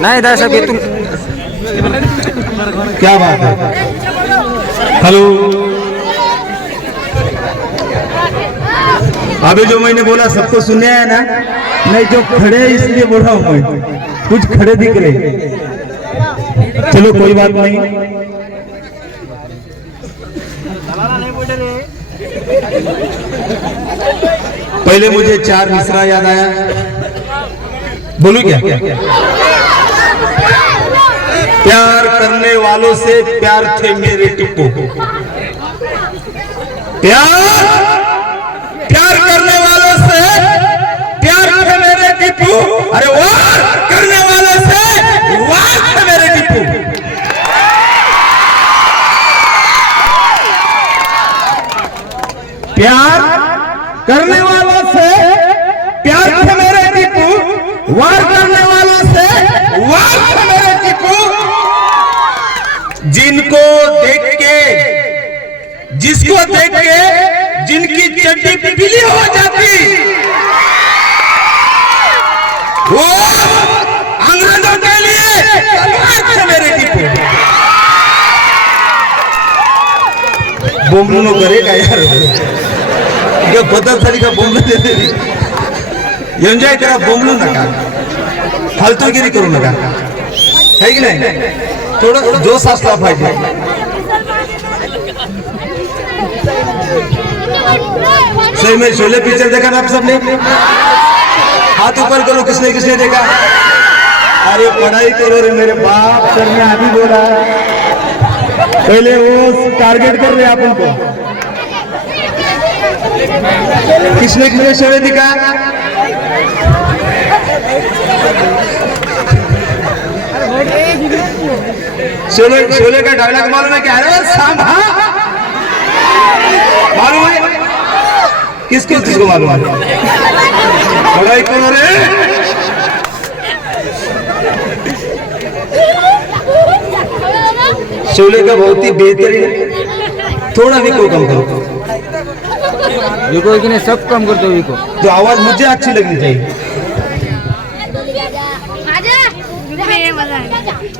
नहीं दादा साहब ये तुम क्या बात है। हेलो, अभी जो मैंने बोला सबको सुने है ना? नहीं, जो खड़े हैं इसलिए बोल रहा हूँ मैं, कुछ खड़े दिख रहे। चलो कोई बात नहीं। पहले मुझे 4 मिसरा याद आया, बोलूं क्या? प्यार करने वालों से प्यार थे मेरे टिप्पू, प्यार करने वालों से प्यार थे मेरे टिप्पू, अरे वार करने वालों से वार थे मेरे टिप्पू। प्यार करने वालों से प्यार थे मेरे टिप्पू, वार करने वालों से वार थे मेरे टिप्पू। जिनको देख के, जिसको देख के जिनकी चड्डी पीली हो जाती, वो अंग्रेजों के लिए तलवार थे मेरे टिप्पू। बोमलू करेगा यार, क्या बदल तरीका बोमलू देते एंजॉय करा, बोमलू नका, फालतूगिरी करू नका, है कि नहीं? थोड़ा जोश असला पाहिजे। सही में शोले पिक्चर देखा ना आप सबने? हाथ ऊपर करो, किसने किसने देखा? अरे पढ़ाई करो रे मेरे बाप, सर ने अभी बोला। पहले वो टारगेट कर रहे अपन को। किसने किसने शोले दिखा? शोले का डायलॉग मालूम है क्या? अरे सांभा मालूम है? किसको किसको मालूम है? पढ़ाई करो रे। शोले का बहुत ही बेहतरीन, थोड़ा भी को कम करो, विको कि नहीं, सब कम कर दो विको। तो आवाज मुझे अच्छी लगनी चाहिए।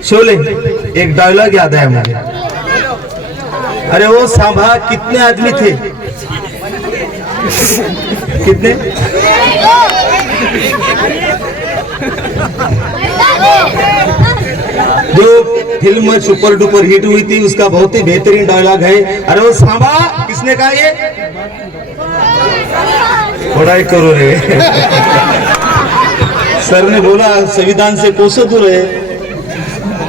शोले एक डायलॉग याद है मुझे, अरे वो सांभा कितने आदमी थे? कितने? जो फिल्म सुपर डुपर हिट हुई थी उसका बहुत ही बेहतरीन डायलॉग है, अरे वो सांभा किसने कहा? ये पढ़ाई करो रे। सर ने बोला संविधान से कोसों दूर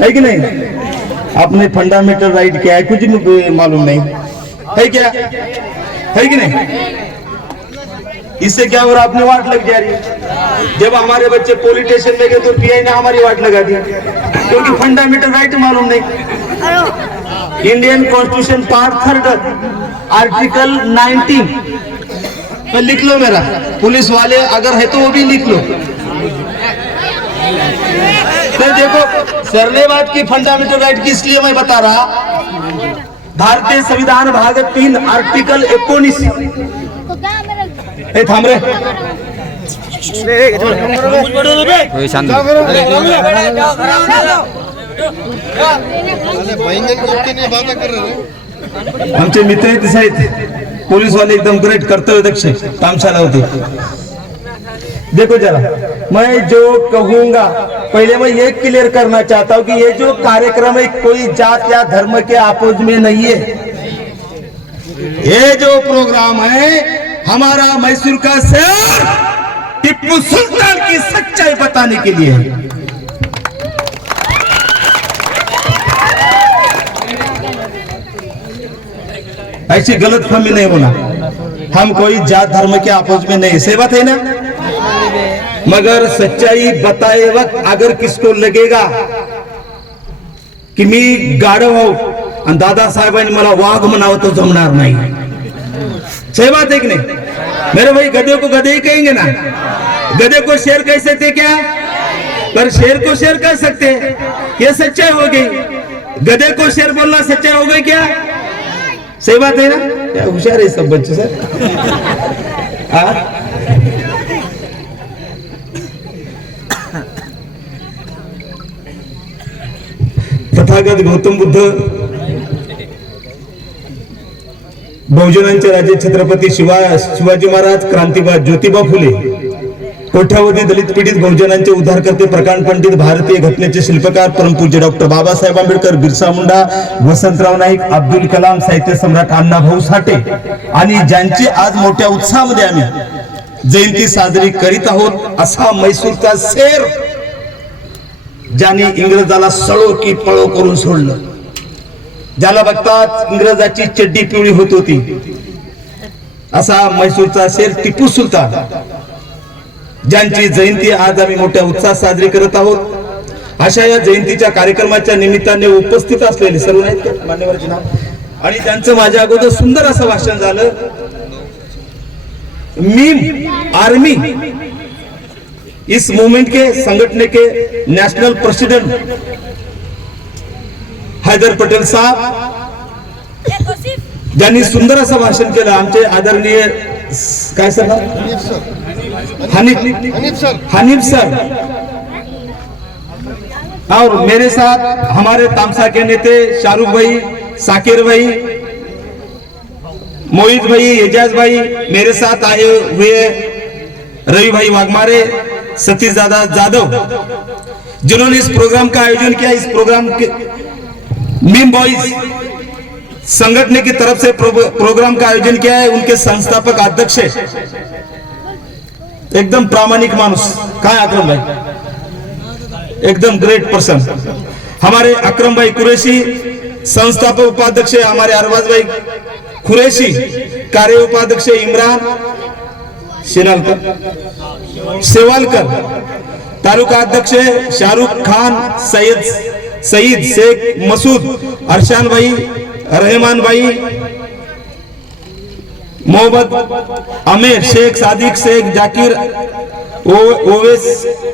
है कि नहीं? आपने फंडामेंटल राइट क्या है कुछ भी मालूम नहीं है, क्या है कि नहीं? इससे क्या हो रहा? अपने वाट लग जा रही है। जब हमारे बच्चे पुलिस स्टेशन में गए तो पीआई ने हमारी वाट लगा दी, क्योंकि फंडामेंटल राइट मालूम नहीं। इंडियन कॉन्स्टिट्यूशन पार्ट 3 आर्टिकल 19 में लिख लो मेरा, पुलिस वाले अगर है तो वो भी लिख लो। तो देखो सर ने बात की फंडामेंटल राइट की, इसलिए मैं बता रहा, भारतीय संविधान भाग 3 आर्टिकल 19। थाम रे आमचे मित्र आहेत पोलीस वाले, एकदम ग्रेट कर्तव्य दक्ष कामशाला होते। देखो जरा, मैं जो कहूंगा पहले मैं ये क्लियर करना चाहता हूं कि ये जो कार्यक्रम है कोई जात या धर्म के आपोज में नहीं है। ये जो प्रोग्राम है हमारा मैसूर का शेर टिप्पू सुल्तान की सच्चाई बताने के लिए है। ऐसी गलत फहमी नहीं होना, हम कोई जात धर्म के आपोज में नहीं, सही बात है ना? मगर सच्चाई बताए वक्त अगर किसको लगेगा की मी गाढव आणि दादासाहेबांनी मला वाघ म्हणावं तो जमणार नाही, सही बात है कि नहीं? मेरे भाई गधे को गधे ही कहेंगे ना, गधे को शेर कह सकते क्या? पर शेर को शेर कह सकते, ये सच्चाई हो गई। गधे को शेर बोलना सच्चाई हो गई क्या? सही बात है ना? क्या होशियार है सब बच्चे सर। तथागत गौतम बुद्ध, बहुजनांचे राजे छत्रपती शिवाजी महाराज, क्रांतिबाज ज्योतिबा फुले, कोट्यावधी दलित पीडित बहुजनांचे उद्धारकर्ते, प्रकांड पंडित, भारतीय घटनेचे शिल्पकार परमपूज्य डॉक्टर बाबासाहेब आंबेडकर, बिरसा मुंडा, वसंतराव नाईक, अब्दुल कलाम, साहित्य सम्राट अण्णाभाऊ साठे आणि ज्यांची आज मोठ्या उत्साहामध्ये आम्ही जयंती साजरी करीत आहोत असा म्हैसूरचा शेर, ज्याने इंग्रजाला सळो की पळो करून सोडलं, ज्याला बघताच इंग्रजाची चड्डी पिवळी होत होती, असा म्हैसूरचा शेर टिपू सुलतान, ज्यांची जयंती आज आम्ही मोठ्या उत्साहात साजरी करत आहोत। अशा या जयंतीच्या कार्यक्रमाच्या निमित्ताने उपस्थित असलेले सर्व नाहीत मान्यवरांचे नाव, आणि त्यांचं माझ्या अगोदर सुंदर असं भाषण झालं। मीम आर्मी इस मूवमेंट के संगठन के नेशनल प्रेसिडेंट हैदर पटेल साहब, ज्यांनी सुंदर असं भाषण केलं। आमचे आदरणीय काय सर हनीफ सर, और मेरे साथ हमारे तामसा के नेते शाहरुख भाई, साकिर भाई, मोहित भाई, एजाज भाई, मेरे साथ आए हुए रवि भाई वाघमारे, सतीश दादा जादव, जिन्होंने इस प्रोग्राम का आयोजन किया। इस प्रोग्राम के मीम बॉयज संगठन की तरफ से प्रोग्राम का आयोजन किया है। उनके संस्थापक अध्यक्ष एकदम प्रामाणिक मानुस काय अक्रम भाई, एकदम ग्रेट पर्सन, हमारे अक्रम भाई कुरैशी, संस्थापक उपाध्यक्ष हमारे अरबाज भाई कुरैशी, कार्य उपाध्यक्ष इमरान सेवालकर, तालुका अध्यक्ष शाहरुख खान, सईद शेख मसूद, अरशान भाई, रहमान भाई, मोहम्मद आमिर शेख, सादिक शेख, जाकिर, ओवेस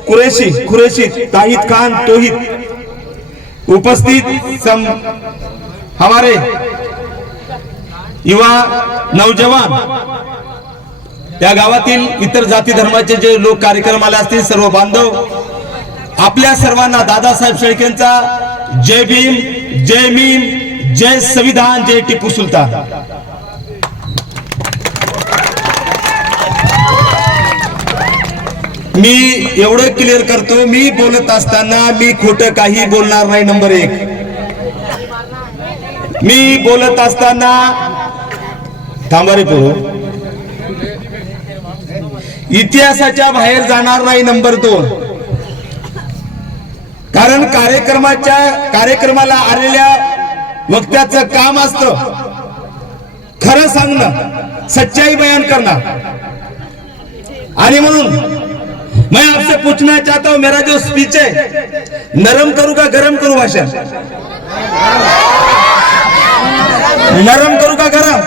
कुरैशी, ताहिद खान, तोहिद, उपस्थित हमारे युवा नौजवान, त्या गावातील इतर जाती धर्माचे जे लोक कार्यक्रमाला असतील, सर्व बांधव, आपल्या सर्वांना दादासाहेब शेळकेंचा जय भीम, जय मीम, जय संविधान, जय टिपू सुलतान। मी एवढं क्लिअर करतो, मी बोलत असताना मी खोटं काही बोलणार नाही। नंबर 1, मी बोलत असताना थांबा रे पोरो, इतिहासाच्या बाहेर जाणार नाही। नंबर 2, कारण कार्यक्रमाला आलेल्या वक्त्याचं काम असतं खरं सांगणं, सच्चाई बयान करणं, आणि म्हणून मैं आपसे पूछना चाहता हूं, मेरा जो स्पीच है नरम करूं का गरम करूं भाषण? नरम करूं का गरम?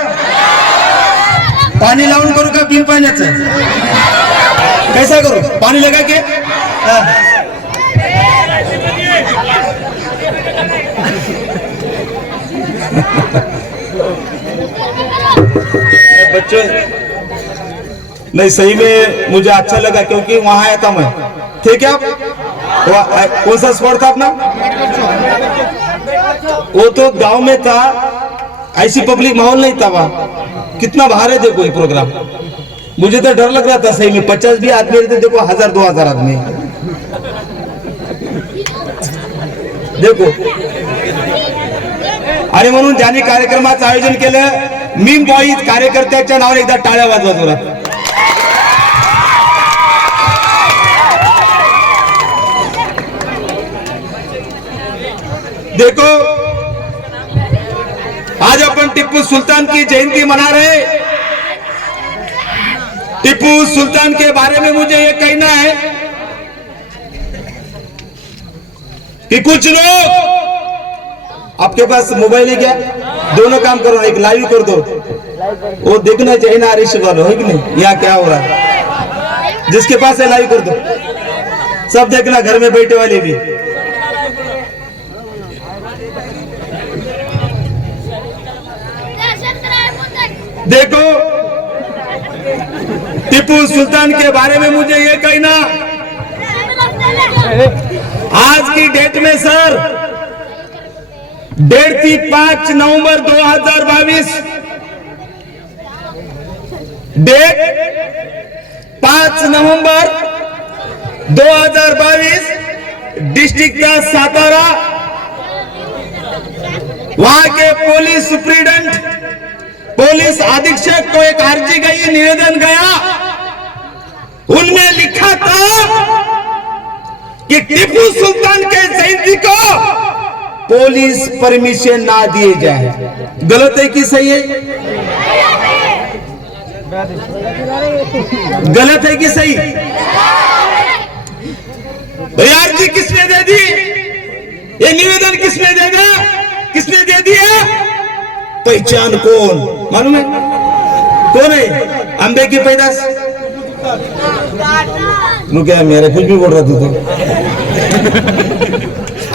पानी लावून करू का बिन पाण्याचं? कैसा करू? पानी लगा के बच्चों, नहीं सही में मुझे अच्छा लगा क्योंकि वहां आया था मैं। थे क्या आप? कौन सा स्पॉट था अपना? वो तो गांव में था, ऐसी पब्लिक माहौल नहीं था वहां। कितना बाहर है देखो ये प्रोग्राम, मुझे तो डर लग रहा था सही में। 50 भी आदमी रहते, देखो 1000-2000 आदमी देखो। आणि म्हणून ज्यांनी कार्यक्रमाचं आयोजन केलं, मीम बॉईज कार्यकर्त्याच्या नावाने एकदा टाळ्या वाजवा जोरात। देखो आज अपन टिप्पू सुल्तान की जयंती मना रहे। टिप्पू सुल्तान के बारे में मुझे ये कहना है कि कुछ लोग, आपके पास मोबाइल है क्या? दोनों काम करो, एक लाइव कर दो, वो देखना चाहिए ना आरिश वालों, है कि नहीं? यहाँ क्या हो रहा है, जिसके पास है लाइव कर दो, सब देखना, घर में बैठे वाले भी। देखो टिप्पू सुल्तान के बारे में मुझे ये कहना, आज की डेट में सर डेट थी 5 नवंबर 2022, डेट 5 नवंबर 2022, डिस्ट्रिक्ट था सातारा। वहां के पुलिस सुप्रीडेंट, पुलिस अधीक्षक को एक अर्जी गई, निवेदन गया, उनमें लिखा था कि टीपू सुल्तान के जयंती को पुलिस परमिशन ना दिए जाए। गलत है कि सही है? गलत है कि सही? भैया अर्जी किसने दे दी? ये निवेदन किसने दे दिया? किसने दे दिया? पहचान कौन मालूम है? कौन है? अंबे की पैदाश। क्या मेरे कुछ भी बोल रहा तू तो।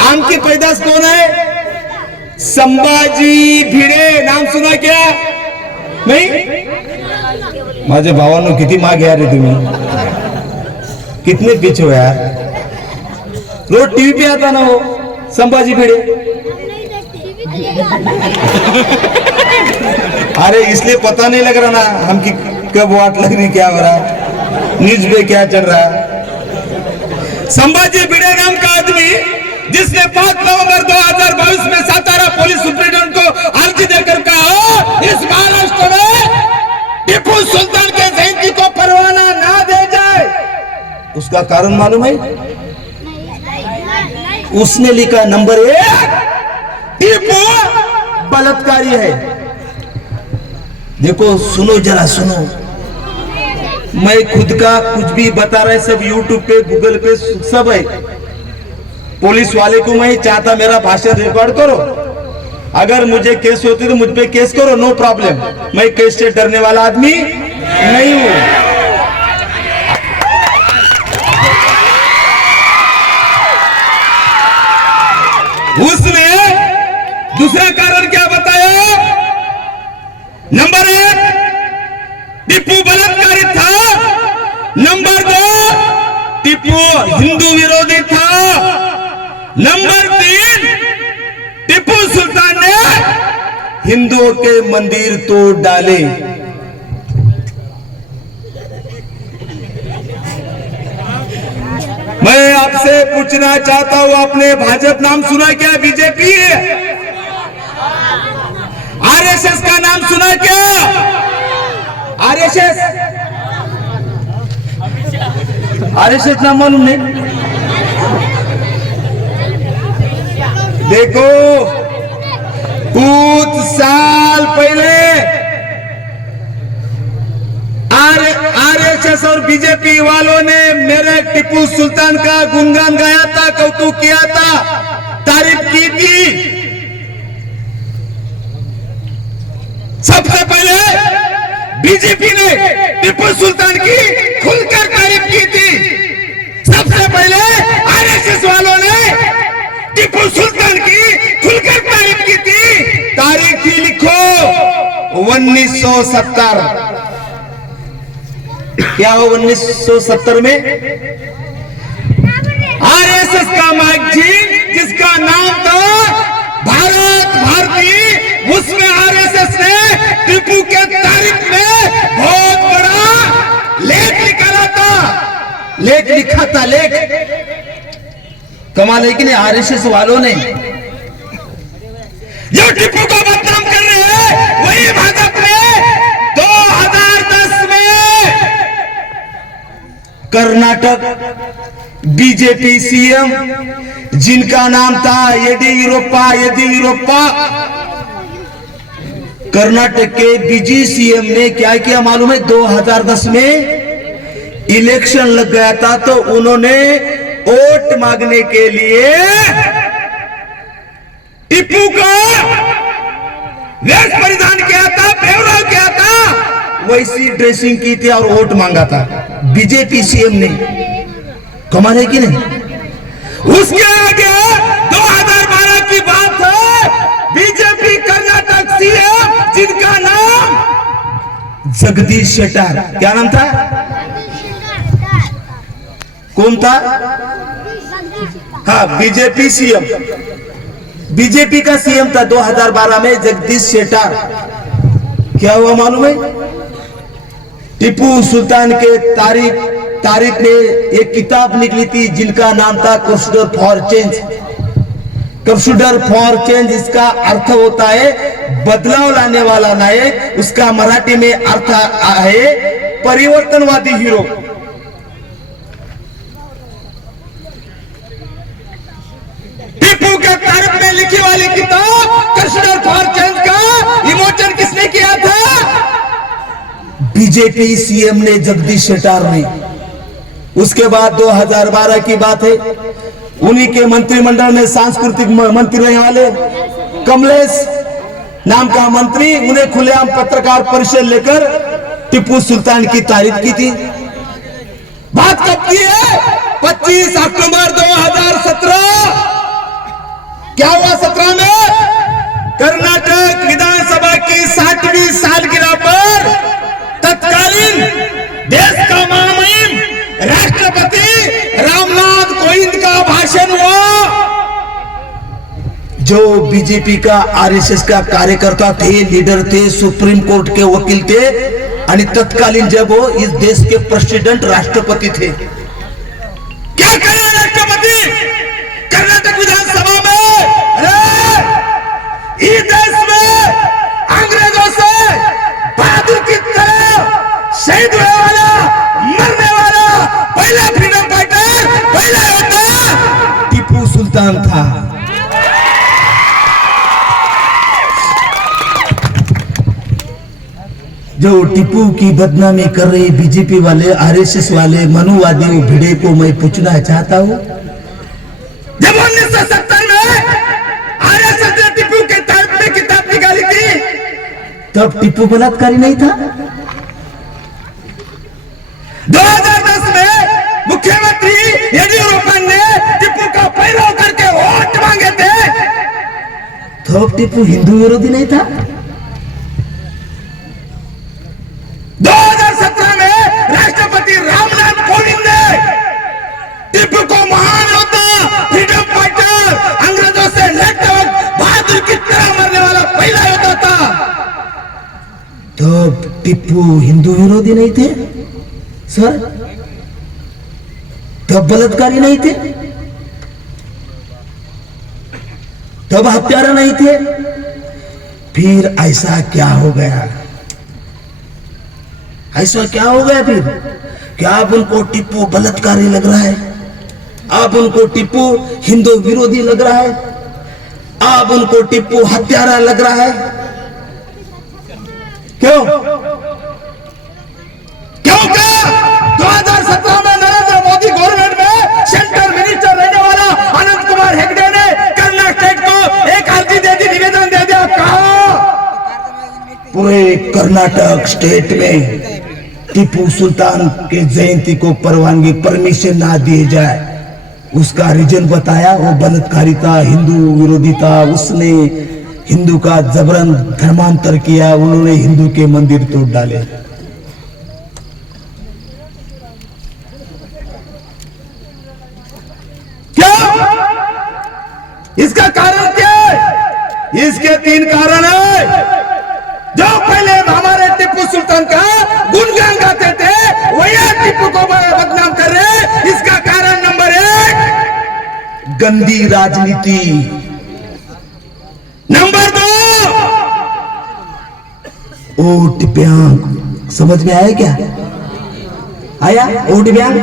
आम की पैदाश कौन है? संभाजी भिडे। नाम सुना क्या? नहीं? माझे भावांनो किती मागे यार तुम्ही, कितने पीछे हो यार। रोज टीवी पे आता ना वो संभाजी भिडे। अरे इसलिए पता नहीं लग रहा ना हम की कब वाट लग रही, क्या हो रहा, न्यूज पे क्या चल रहा। संभाजी भिडे नाम का आदमी जिसने 5 नवंबर 2022 में सातारा पुलिस सुप्रीडेंट को अर्जी देकर कहा इस महाराष्ट्र में टीपू सुल्तान के जयंती को परवाना ना दे जाए, उसका कारण मालूम है? उसने लिखा नंबर 1, टीपू बलात्कारी है। देखो सुनो जरा सुनो, मैं खुद का कुछ भी बता रहा है, सब यूट्यूब पे गूगल पे सब है। पुलिस वाले को मैं चाहता मेरा भाषण रिकॉर्ड करो, अगर मुझे केस होती तो मुझ पे केस करो, नो प्रॉब्लम। मैं केस से डरने वाला आदमी नहीं हूं। उसने दूसरा कारण क्या बताया? नंबर 1 टीपू बलात्कारी था, नंबर 2 टीपू हिंदू विरोधी था, नंबर 3 टीपू सुल्तान ने हिंदुओं के मंदिर तोड़ डाले। मैं आपसे पूछना चाहता हूं, आपने भाजपा नाम सुना क्या? बीजेपी, आरएसएस का नाम सुना क्या? आरएसएस नाम मालूम नहीं? देखो कुछ साल पहले आरएसएस और बीजेपी वालों ने मेरे टीपू सुल्तान का गुणगान गाया था, कौतुक किया था, तारीफ की थी। सबसे पहले बीजेपी ने टीपू सुल्तान की खुलकर तारीफ की थी। सबसे पहले आरएसएस वालों ने टीपू सुल्तान की खुलकर तारीफ की थी। तारीख थी लिखो 1970। क्या हो 1970 में? आरएसएस का मैगजीन जिसका नाम था भारत भारती, उसमें आरएसएस ने टीपू के तारीख में बहुत बड़ा लेख निकाला था, लेख लिखा था, लेख। कमाल है कि नहीं? आरएसएस वालों ने जो टीपू को बदनाम कर रहे हैं, वही भाजपा ने 2010 में कर्नाटक बीजेपी सीएम जिनका नाम था येदियुरप्पा, कर्नाटक के बीजी सीएम ने क्या किया मालूम है? 2010 में इलेक्शन लग गया था तो उन्होंने वोट मांगने के लिए टीपू का वेश परिधान किया था, पेहराव किया था, वैसी ड्रेसिंग की थी और वोट मांगा था बीजेपी सीएम ने। कमाल है कि नहीं? उसके आगे 2012 की बात है, बीजेपी कर्नाटक सीएम जिनका नाम जगदीश शेट्टर, क्या नाम था? कौन था? हाँ, बीजेपी सीएम बीजेपी का सीएम था 2012 में जगदीश शेट्टर। क्या हुआ मालूम है? टीपू सुल्तान के तारीख में एक किताब निकली थी जिनका नाम था crusader for change. Crusader for change इसका अर्थ होता है बदलाव लाने वाला नायक। उसका मराठी में अर्थ है परिवर्तनवादी हीरो। टीपू के तारीख में लिखी वाली किताब क्रूसेडर फॉर चेंज का विमोचन किसने किया था? बीजेपी सीएम ने, जगदीश शेट्टर ने। उसके बाद 2012 की बात है, उन्हीं के मंत्रिमंडल में सांस्कृतिक मंत्री रहने वाले कमलेश नाम का मंत्री, उन्हें खुलेआम पत्रकार परिषद लेकर टीपू सुल्तान की तारीफ की थी। बात कब की है? 25 अक्टूबर 2017। क्या हुआ 17 में? कर्नाटक विधानसभा की 60वीं सालगिरह पर तत्कालीन देश का महामहिम राष्ट्रपति रामनाथ कोविंद का भाषण हुआ। जो बीजेपी का आरएसएस का कार्यकर्ता थे, लीडर थे, सुप्रीम कोर्ट के वकील थे, और तत्कालीन जब वो इस देश के प्रेसिडेंट राष्ट्रपति थे। क्या कहा राष्ट्रपति कर्नाटक विधानसभा में? अरे इस देश में अंग्रेजों से बहादुर की तरह शहीद होने वाला, मरने वाला पहला फ्रीडम फाइटर, पहला योद्धा टीपू सुल्तान था। जो टीपू की बदनामी कर रहे बीजेपी वाले, आरएसएस वाले, मनुवादी भिड़े को मैं पूछना चाहता हूँ, जब 1970 में आरएसएस ने टीपू के तारीफ में किताब निकाली थी, तब टीपू बलात्कारी नहीं था? 2010 में मुख्यमंत्री येदियुरप्पा ने टीपू का पैरव करके वोट मांगे थे, तब टीपू हिंदू विरोधी नहीं था? 2017 में राष्ट्रपति रामनाथ कोविंद ने टीपू को महान योद्धा, फ्रीडम फाइटर, अंग्रेजों से लड़ते वक्त बहादुर की तरह मरने वाला पहला योद्धा था। तो टीपू हिंदू विरोधी नहीं थे सर? तब बलात्कारी नहीं थे? तब हत्यारा नहीं थे? फिर ऐसा क्या हो गया? ऐसा क्या हो गया फिर? क्या आप उनको टीपू बलात्कारी लग रहा है? आप उनको टीपू हिंदू विरोधी लग रहा है? आप उनको टीपू हत्यारा लग रहा है? क्यों? क्योंकि 2017 में नरेंद्र मोदी गवर्नमेंट में सेंट्रल मिनिस्टर रहने वाला अनंत कुमार हेगड़े ने कर्नाटक स्टेट को एक अर्जी दे दी, निवेदन दे दिया। कहा पूरे कर्नाटक स्टेट में टीपू सुल्तान के जयंती को परवानगी, परमिशन ना दिए जाए। उसका रीजन बताया, वो बलात्कारिता, हिंदू विरोधी था। उसने हिंदू का जबरन धर्मांतर किया, उन्होंने हिंदू के मंदिर तोड़ डाले। क्या इसका कारण क्या है? इसके 3 कारण है। जो पहले हमारे टीपू सुल्तान का गुणगान गाते थे, वही टीपू को बदनाम कर रहे। इसका कारण नंबर 1 गंदी राजनीति, नंबर 2 वोट बैंक। समझ में आया क्या? आया वोट बैंक?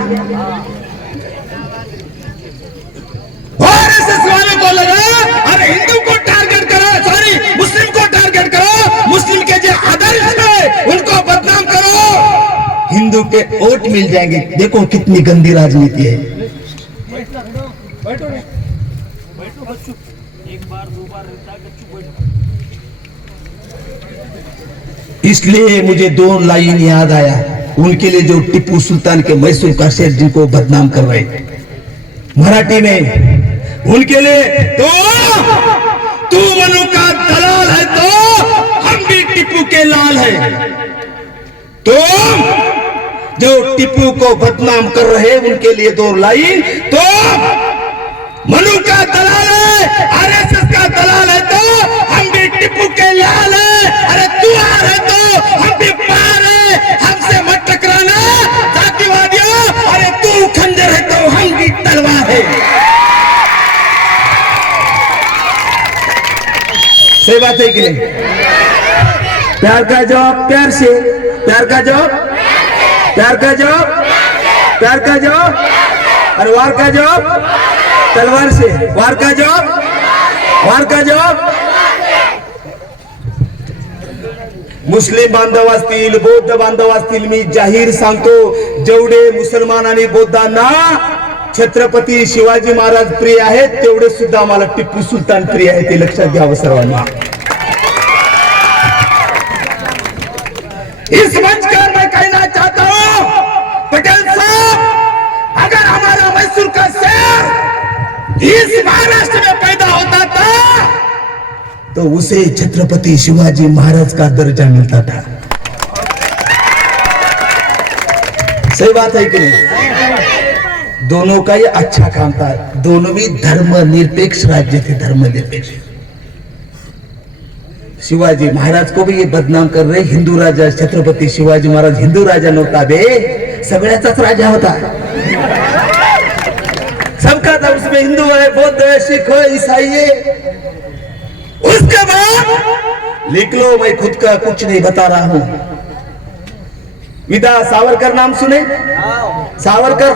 और एसएस वाले को लगा अरे हिंदू को टारगेट करो, सॉरी मुस्लिम को टारगेट करो, मुस्लिम के जो आदर्श है उनको बदनाम करो, हिंदू के वोट मिल जाएंगे। देखो कितनी गंदी राजनीति है। इसलिए मुझे 2 लाइन याद आया उनके लिए, जो टीपू सुल्तान के मैसूर का शेर जिनको बदनाम कर रहे, मराठी में उनके लिए, तो तू मनु का दलाल है तो हम भी टीपू के लाल है। तो जो टीपू को बदनाम कर रहे उनके लिए 2 लाइन, तो मनु का दलाल है, आरएसएस का दलाल है तो हम भी टिप्पू के लाल है। अरे तू आर है तो हम भी पार है, हमसे मत टकराना जातिवादियों। अरे तू खंजर है तो हम भी तलवार है। सही बात है कि नहीं? प्यार का जवाब प्यार से, प्यार का जवाब प्यार का जवाब प्यार का जवाब, और वार का जवाब तलवार से, वार का जवाब वार का जवाब। मुस्लिम बांधव असतील, बौद्ध बांधव असतील, मी जाहीर सांगतो, जेवढे मुसलमान आणि बौद्धांना छत्रपती शिवाजी महाराज प्रिय आहेत तेवढे सुद्धा आम्हाला टिप्पू सुलतान प्रिय आहे, ते लक्षात घ्यावं सर्वांनी। इस मंच पर मैं कहना चाहता हूं, पटेल साहब, अगर हमारा मैसूर का शेर इस महाराष्ट्र में पैदा होता था तो उसे छत्रपति शिवाजी महाराज का दर्जा मिलता था। सही बात है कि नहीं? दोनों का ये अच्छा काम था, दोनों भी धर्मनिरपेक्ष राज्य थे, धर्मनिरपेक्ष। शिवाजी महाराज को भी ये बदनाम कर रहे, हिंदू राजा छत्रपति शिवाजी महाराज हिंदू राजा नव्हता बे, सगळ्याचाच राजा होता, सबका था, उसमें हिंदू है, बौद्ध है, सिख है, ईसाई है। उसके बाद लिख लो, मैं खुद का कुछ नहीं बता रहा हूं। विदा सावरकर नाम सुने? सावरकर